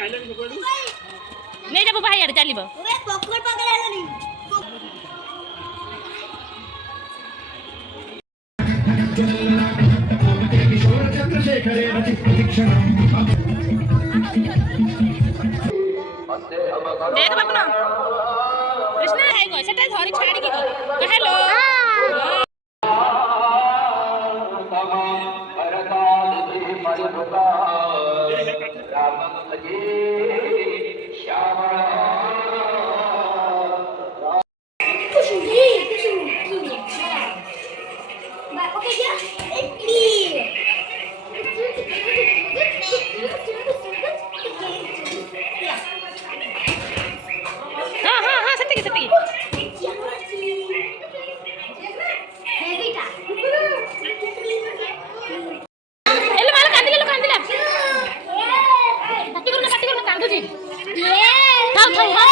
नहीं जा भाई यार चलिबो देख बापन कृष्ण है गो सेटा धरी छाड़ी की हेलो Không